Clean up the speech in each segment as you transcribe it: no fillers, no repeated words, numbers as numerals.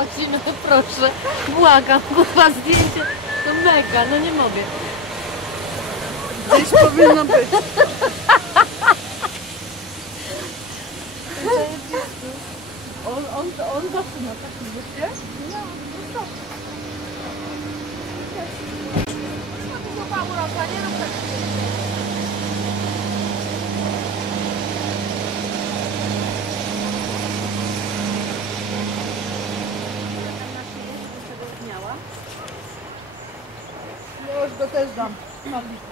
Płacimy, proszę. Błagam, kurwa, zdjęcie. To mega, no nie mogę. Gdzieś powinno być. On zawsze na takim wycie? No, no ja już go też dam. Mam nigdy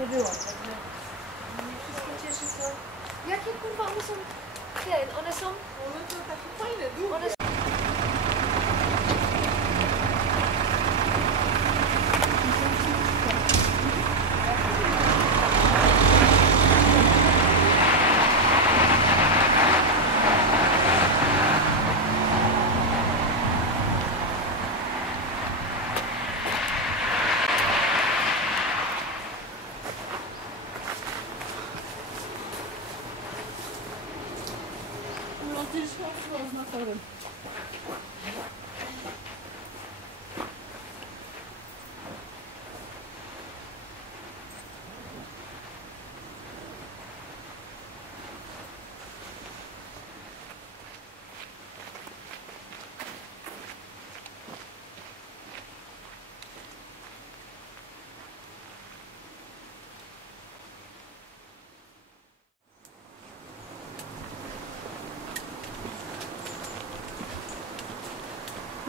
nie było. Mnie wszystko cieszy, co... Jakie kurwa, one są... one są... One są takie fajne, długie. One są... No ty już na torem.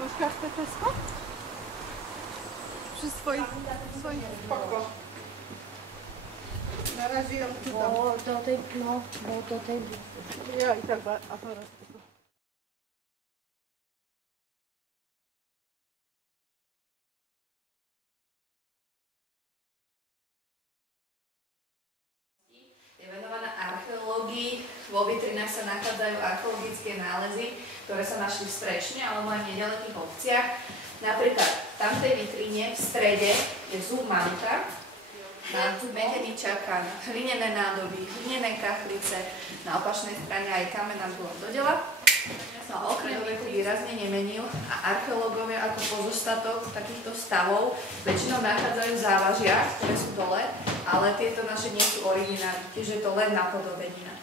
Masz kartę Tesco? Przy swoich spoko. Na razie ją tu dam. Bo do tej... No, bo do tej... Ja i tak aparat. Je venovaná archeológii. Vo vitrinách sa nachádzajú archeologické nálezy, ktoré sa našli v Strečne alebo aj v nedalekých obciach. Napríklad v tamtej vitrine v strede je zub mamuta, medený čakan, hlinené nádoby, hlinené kachlice, na opačnej strane aj kamenná gula do dela. No a okrem veku výrazne nemenil a archeológovia ako pozostatok takýchto stavov väčšinou nachádzajú v závažiach, ktoré sú dole, ale tieto naše nie sú originálne, tiež je to len napodobenina.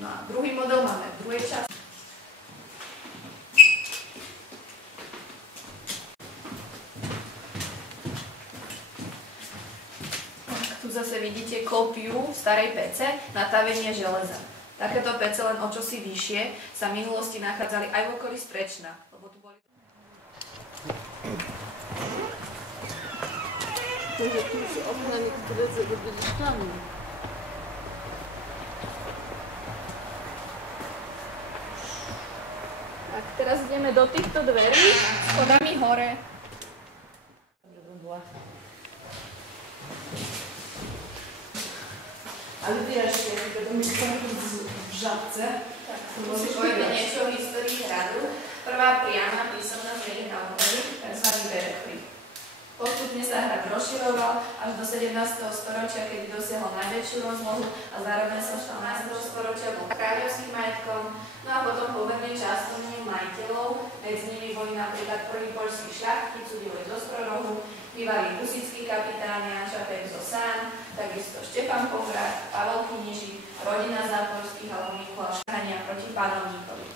No a druhý model máme v druhej časti. Tu zase vidíte kópiu starej pece na tavenie železa. Takéto pece len o čosi vyššie sa v minulosti nachádzali aj v okolí Strečna, lebo tu boli... Może tu już okna niektóre zrobili szklami. Tak, teraz ideme do týchto dverí, schodami hore. Ale wiesz, jak będą mieć samochód w Żabce, Tak, musíš povedať niečo o histórii hradu. Prvá priama písomná zmeny na období, tzv. Berechry. Postupne sa hrad rozširoval až do 17. storočia, kedy dosiahol najväčšiu rozlohu a zároveň sa 14. storočia bol kráľovským majetkom, no a potom pomerne častom majiteľov, medzi nimi boli napríklad prvý poľský šľachtic Cudiloj zo Strorohu, bývalí husitskí kapitáni Anšapek zo Sán, takisto Štefan Pongrad, Pavel Kníži, rodina Záporských alebo Mikuláš Šahania proti panovníkovi.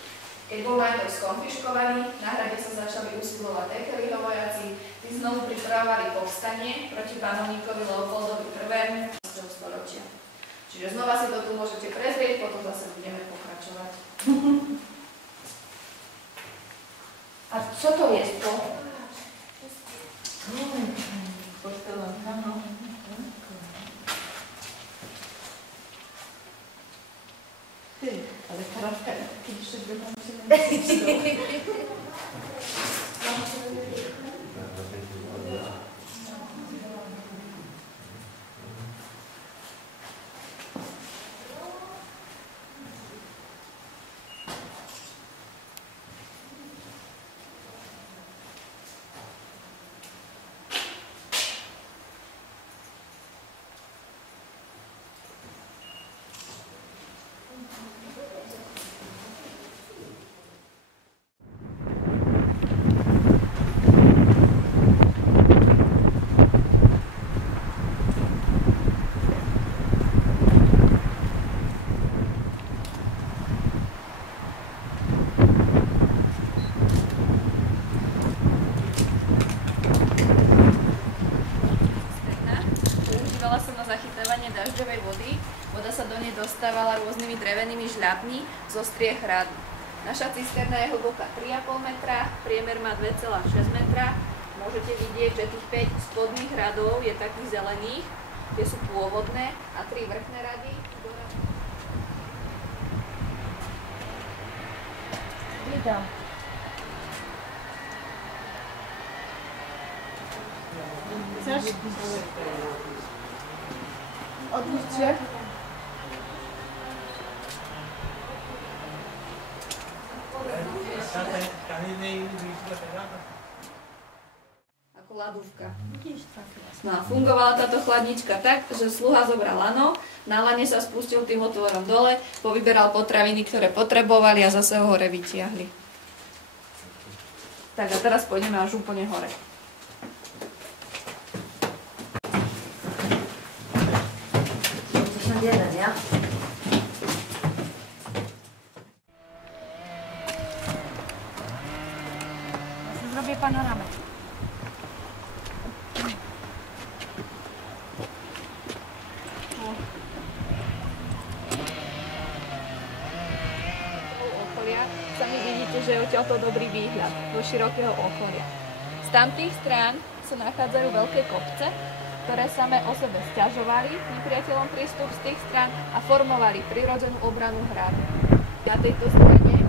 Keď bol majetok skonfiškovaný, na hrade sa začali usilovať Tekeliho vojaci, tí znovu pripravovali povstanie proti panovníkovi Leopoldovi I. storočia. Čiže znova si to tu môžete prezrieť, potom zase budeme pokračovať. A co to je to? Ty, ale teraz kiedyś się tam dažďovej vody. Voda sa do nej dostávala rôznymi drevenými žľabmi zo striech hradu. Naša cisterna je hlboká 3,5 metra, priemer má 2,6 metra. Môžete vidieť, že tých 5 spodných radov je takých zelených, tie sú pôvodné, a 3 vrchné rady. Vítam. Chceš? Odpuśćcie. Ako ľadúvka. No a fungovala táto chladnička tak, že sluha zobral lano, na lane sa spustil tým otvorom dole, povyberal potraviny, ktoré potrebovali a zase ho hore vytiahli. Tak a teraz pôjdeme až úplne hore. Jeden, ja? Ja zrobię panoramę. Sami vidíte, že je odtiaľto dobrý výhľad do širokého okolia. Z tamtých strán sa nachádzajú veľké kopce, ktoré samé o sebe sťažovali nepriateľom prístup z tých strán a formovali prirodzenú obranu hradu. Na tejto strane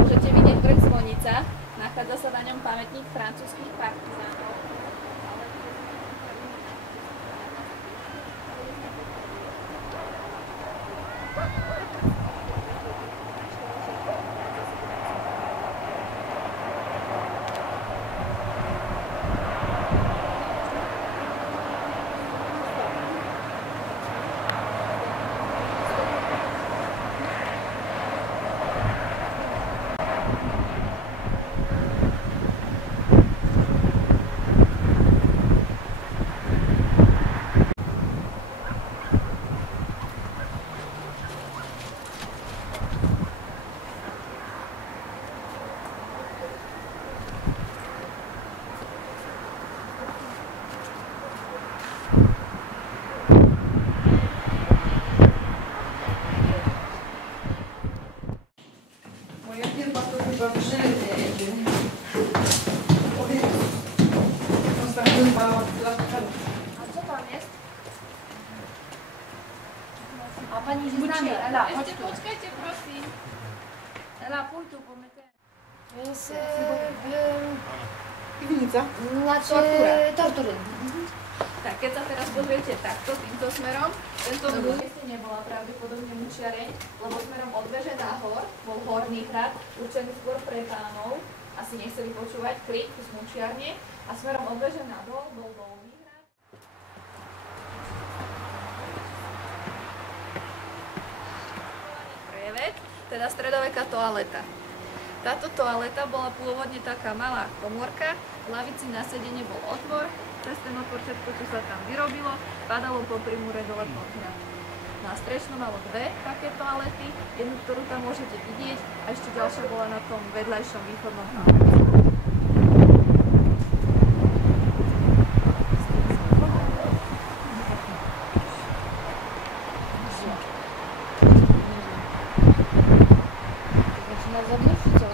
môžete vidieť vrch Zvonica, nachádza sa na ňom pamätník francúzskych partizánov. A co tam jest? A pani idzie z nami. Ela, chodź tu. Počkajte, prosím. Ela, pójdź tu, bo my ten... Więc... Piwnica. Znaczy... Tortury. Tak, keď sa teraz pozriete takto, týmto smerom, tento mieste nebola pravdepodobne mučiareň, lebo smerom od veže nahor bol horný hrad, určený skôr pre pánov, asi nechceli počúvať krik z mučiarne, a smerom od veže nadol bol dolný hrad. Prieved, teda stredoveká toaleta. Táto toaleta bola pôvodne taká malá komórka, v lavici na sedenie bol otvor, cez ten otvor všetko, čo sa tam vyrobilo, padalo po primúre dole pod hrad. Na strešno malo 2 také toalety, jednu, ktorú tam môžete vidieť, a ešte ďalšia bola na tom vedľajšom východnom námestí. Na zewnątrz, co?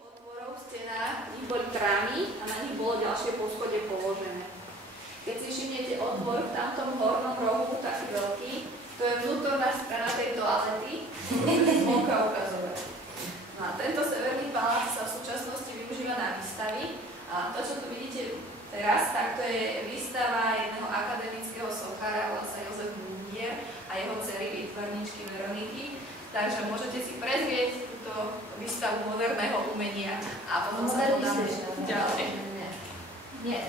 Otvorov v stenách, v nich boli trámy a na nich bolo ďalšie poschodie položené. Keď si všimnete otvor v tamtom hornom rohu, taký veľký, to je vnútorná strana tej toalety, zvonka ukazovať. No a tento severný palác sa v súčasnosti využíva na výstavy a to, čo tu vidíte teraz, tak to je výstava jedného akademického sochára, volá sa Jozef Mundier a jeho dcery výtvarníčky Veroniky. Takže môžete si prezrieť túto výstavu moderného umenia a potom sa podáme ďalej. Nie.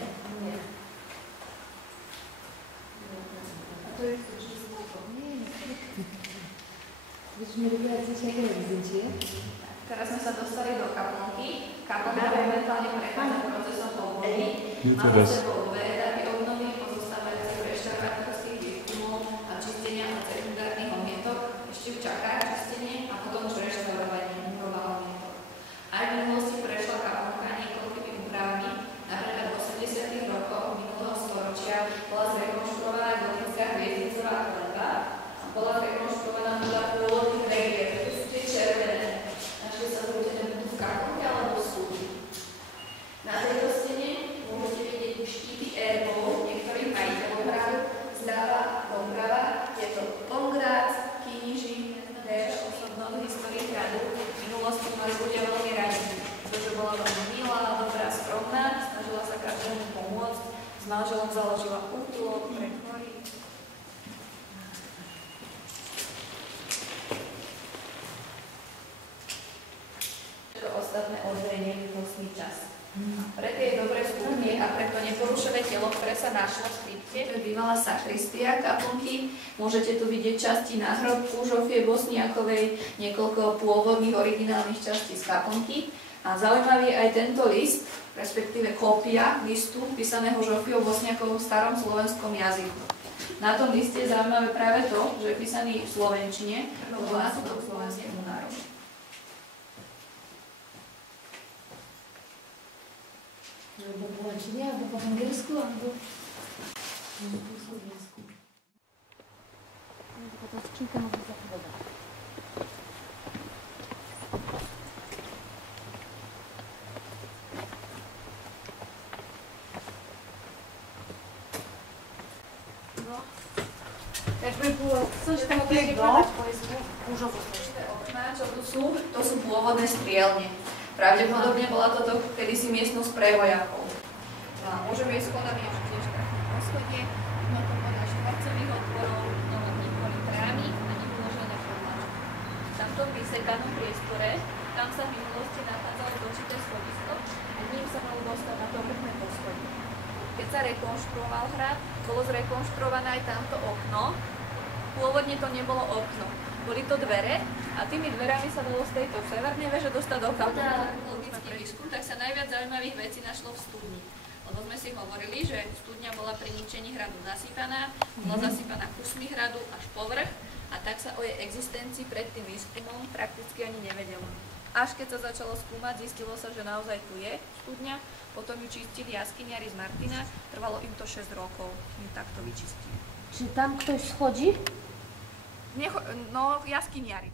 A to jest Byśmy robili jakieś zdjęcie. Teraz sme sa dostali do kaplnky. Kaplnka momentálne prechádza procesom obnovy. Má za sebou 2 etapy obnovy pozostávajúce z reštaurátorských Na tejto stene môžete vidieť štíty erbov niektorých majiteľov hradu. Zľava doprava je to Pongrác, Kníži, Derš, osobnosť v histórii hradu. V minulosti mali ľudia veľmi radi, pretože bola veľmi milá, dobrá, skromná, snažila sa každému pomôcť, s manželom založila útulok pre chorých. Ostatné ozrejenie v nosný čas. Preto je dobré studnie a preto neporušové telo, ktoré sa našlo v krypte. To je bývalá sakristia kaplnky. Môžete tu vidieť časti náhrobku Žofie Bosniakovej, niekoľko pôvodných originálnych častí z kaplnky. A zaujímavý je aj tento list, respektíve kópia listu písaného Žofiou Bosniakovou v starom slovenskom jazyku. Na tom liste je zaujímavé práve to, že je písaný v slovenčine, lebo následok slovenskému národu. Albo po łacinie, albo po angielsku, albo po słowiańsku. Tylko ta skrzynka może zapowiadać. No. Jakby było coś takiego, burzowo coś. Te okná, čo tu sú, to sú pôvodné strielne. Pravdepodobne bola toto kedysi miestnosť pre vojakov. No a môžeme ísť schodami až tiež taký poschodie, no to podľa štvorcových otvorov, no nikoli trámy a nevyložené formáčky. V tamtom vysekanom priestore, tam sa v minulosti nachádzalo určité schodisko a ním sa malo dostať na to vrchné poschodie. Keď sa rekonštruoval hrad, bolo zrekonštruované aj tamto okno. Pôvodne to nebolo okno. Boli to dvere a tými dverami sa dalo z tejto severnej veže dostať do kaplnky. Logický výskum, tak sa najviac zaujímavých vecí našlo v studni. Lebo sme si hovorili, že studňa bola pri ničení hradu zasypaná, bola zasypaná kusmi hradu až povrch a tak sa o jej existencii pred tým výskumom prakticky ani nevedelo. Až keď sa začalo skúmať, zistilo sa, že naozaj tu je studňa, potom ju čistili jaskyniari z Martina, trvalo im to 6 rokov, ju takto vyčistili. Czy tam ktoś schodzi? No, jaskyniari.